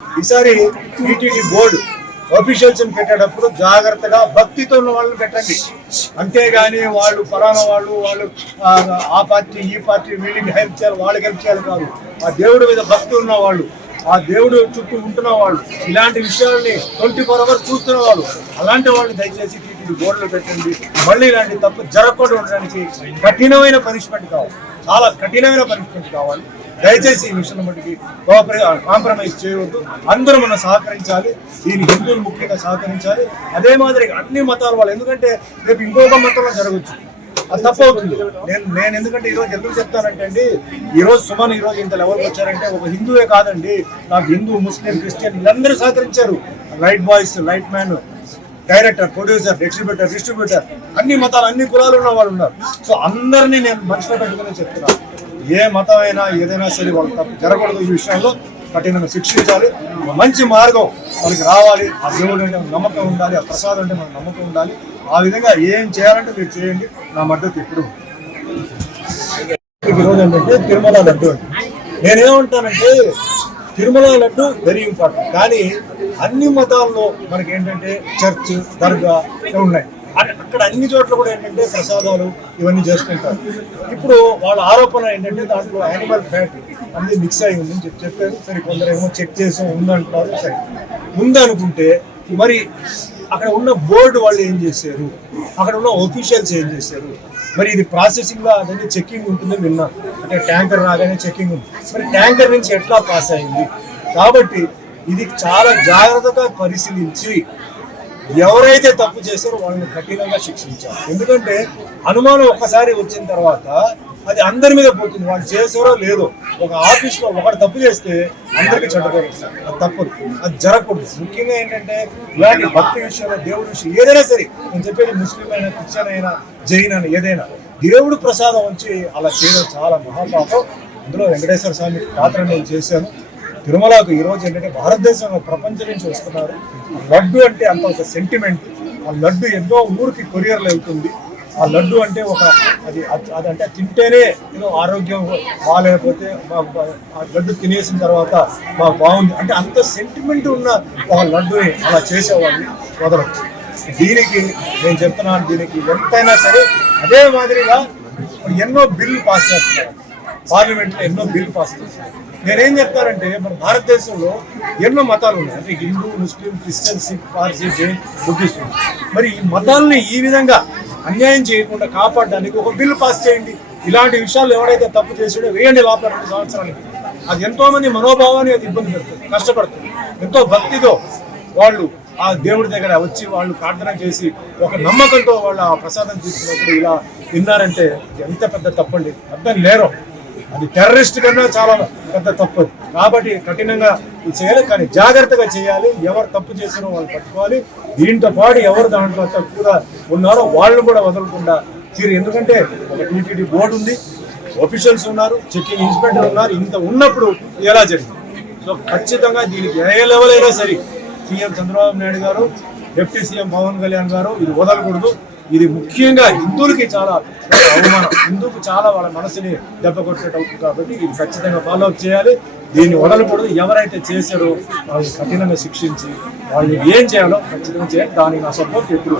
ఈసారి TTD board officials పెట్టేటప్పుడు జాగ్రత్తగా భక్తితో ఉన్న వాళ్ళని పెట్టండి. అంతేగాని వాళ్ళు పలానా వాళ్ళు ఆ పార్టీ ఈ పార్టీ వీళ్ళకి హెల్ప్ చేయాలి వాళ్ళకి హెల్ప్ చేయాలి కాదు. ఆ దేవుడి మీద భక్తి ఉన్న వాళ్ళు, ఆ దేవుడు చుట్టూ ఉంటున్న వాళ్ళు, ఇలాంటి విషయాల్ని 24 hours చూస్తున్న వాళ్ళు, అలాంటి వాళ్ళు దయచేసి టీటీడీ బోర్డులో పెట్టండి. మళ్ళీ ఇలాంటి తప్పు జరగకుండా ఉండడానికి కఠినమైన పనిష్మెంట్ కావాలి, చాలా కఠినమైన పనిష్మెంట్ కావాలి. దయచేసి ఈ విషయం బట్టి కాంప్రమైజ్ చేయవద్దు. అందరూ మనం సహకరించాలి. దీని హిందువులు ముఖ్యంగా సహకరించాలి. అదే మాదిరిగా అన్ని మతాల వాళ్ళు, ఎందుకంటే రేపు ఇంకొక మతంలో జరగచ్చు, అది తప్పవుతుంది. నేను ఎందుకంటే ఈరోజు ఎందుకు చెప్తానంటే అండి, ఈరోజు సుమన్ ఈరోజు ఇంత లెవెల్కి వచ్చారంటే ఒక హిందువే కాదండి, నాకు హిందూ ముస్లిం క్రిస్టియన్ వీళ్ళందరూ సహకరించారు. Light boys, light man, director, producer, distributor, అన్ని మతాలు అన్ని కులాలు ఉన్న వాళ్ళు ఉన్నారు. సో అందరినీ నేను మనసులో పెట్టుకుని చెప్తున్నాను, ఏ మతం అయినా ఏదైనా సరే వాళ్ళు తప్పు జరగకూడదు. ఈ విషయంలో కఠినంగా శిక్షించాలి. మంచి మార్గం మనకి రావాలి. ఆ దేవుడు అంటే నమ్మకం ఉండాలి, ఆ ప్రసాదం అంటే మనకు నమ్మకం ఉండాలి. ఆ విధంగా ఏం చేయాలంటే మీరు చేయండి. నా మద్దతు ఇప్పుడు ఈరోజు ఏంటంటే తిరుమల లడ్డు అండి. నేనేమంటానంటే తిరుమల లడ్డు వెరీ ఇంపార్టెంట్, కానీ అన్ని మతాల్లో మనకి ఏంటంటే చర్చ్, దర్గా ఉన్నాయి. అక్కడ అన్ని చోట్ల కూడా ఏంటంటే ప్రసాదాలు ఇవన్నీ చేస్తుంటారు. ఇప్పుడు వాళ్ళ ఆరోపణ ఏంటంటే దాంట్లో యానిమల్ ఫ్యాట్ అన్ని మిక్స్ అయి ఉందని చెప్పారు. సరే, కొందరేమో చెక్ చేసి ఉందంటున్నారు. సరే, ఉందనుకుంటే మరి అక్కడ ఉన్న బోర్డు వాళ్ళు ఏం చేశారు, అక్కడ ఉన్న ఆఫీషియల్స్ ఏం చేశారు? మరి ఇది ప్రాసెసింగ్లో అదంటే చెక్కింగ్ ఉంటుందని విన్నాను. అంటే ట్యాంకర్ రాగానే చెక్కింగ్ ఉంది. మరి ట్యాంకర్ నుంచి ఎట్లా పాస్ అయింది? కాబట్టి ఇది చాలా జాగ్రత్తగా పరిశీలించి ఎవరైతే తప్పు చేశారో వాళ్ళని కఠినంగా శిక్షించాలి. ఎందుకంటే అనుమానం ఒక్కసారి వచ్చిన తర్వాత అది అందరి మీద పోతుంది. వాళ్ళు చేసారో లేదో, ఒక ఆఫీస్లో ఒకటి తప్పు చేస్తే అందరికీ చెడ్డపేరు వస్తుంది. అది తప్పదు, అది జరగకూడదు. ముఖ్యంగా ఏంటంటే ఇలాంటి భక్తి విషయంలో, దేవుడి విషయం ఏదైనా సరే, నేను చెప్పేది ముస్లిం అయినా, క్రిస్టియన్ అయినా, జైన్ అయినా, ఏదైనా దేవుడు ప్రసాదం వచ్చి అలా చేయడం చాలా మహాపాపం. అందులో వెంకటేశ్వర స్వామి పాత్ర నేను చేశాను. తిరుమలకు ఈరోజు ఏంటంటే భారతదేశంలో ప్రపంచం నుంచి వస్తున్నారు. లడ్డు అంటే అంత ఒక సెంటిమెంట్. ఆ లడ్డు ఎన్నో ఊరికి కొరియర్లు వెళ్తుంది. ఆ లడ్డు అంటే ఒక అదంటే తింటేనే ఏదో ఆరోగ్యం బాగాలేకపోతే ఆ లడ్డు తినేసిన తర్వాత మాకు బాగుంది అంటే అంత సెంటిమెంట్ ఉన్న ఒక లడ్డుని అలా చేసేవాళ్ళని వదలచ్చు. దీనికి నేను చెప్తున్నాను, దీనికి ఎంతైనా సరే అదే మాదిరిగా ఎన్నో బిల్లు పాస్ చేస్తున్నారు. పార్లమెంట్లో ఎన్నో బిల్లు పాస్ చేస్తున్నారు. నేనేం చెప్తానంటే మన భారతదేశంలో ఎన్నో మతాలు ఉన్నాయి. అంటే Hindu, Muslim, Christian, Sikh, Parsi, Jain, Buddhist. మరి ఈ మతాలని ఈ విధంగా అన్యాయం చేయకుండా కాపాడడానికి ఒక బిల్లు పాస్ చేయండి. ఇలాంటి విషయాలు ఎవరైతే తప్పు చేసాడో వేయండి లోపల 2 సంవత్సరాలకి. అది ఎంతో మంది మనోభావాన్ని అది ఇబ్బంది పెడుతుంది, కష్టపడుతుంది. ఎంతో భక్తితో వాళ్ళు ఆ దేవుడి దగ్గర వచ్చి వాళ్ళు ప్రార్థన చేసి ఒక నమ్మకంతో వాళ్ళు ఆ ప్రసాదం తీసుకున్నప్పుడు ఇలా తిన్నారంటే ఎంత పెద్ద తప్పండి. అర్థం లేరు, అది టెర్రరిస్ట్ కన్నా చాలా పెద్ద తప్పు. కాబట్టి కఠినంగా చేయాలి, కానీ జాగ్రత్తగా చేయాలి. ఎవరు తప్పు చేసినా వాళ్ళు పట్టుకోవాలి. దీంతో పాటు ఎవరు దాంట్లో తక్కువగా ఉన్నారో వాళ్ళు కూడా వదలకుండా తీరు. ఎందుకంటే ఒక టీటీడీ బోర్డు ఉంది, ఆఫీషియల్స్ ఉన్నారు, చెకింగ్ ఇన్స్పెక్టర్ ఉన్నారు. ఇంత ఉన్నప్పుడు ఎలా జరిగింది? సో ఖచ్చితంగా దీనికి ఏ లెవెల్ అయినా సరే సీఎం చంద్రబాబు నాయుడు గారు, డిప్యూటీ సీఎం పవన్ కళ్యాణ్ గారు ఇది వదలకూడదు. ఇది ముఖ్యంగా హిందువులకి చాలా అవమానం, హిందువుకు చాలా వాళ్ళ మనసుని దెబ్బ కొట్టేట అవుతుంది. కాబట్టి ఇది ఖచ్చితంగా ఫాలో అప్ చేయాలి, దీన్ని వదలకూడదు. ఎవరైతే చేశారో వాళ్ళని కఠినంగా శిక్షించి వాళ్ళు ఏం చేయాలో ఖచ్చితంగా చేయాలి. దానికి నా సపోర్ట్ ఎప్పుడు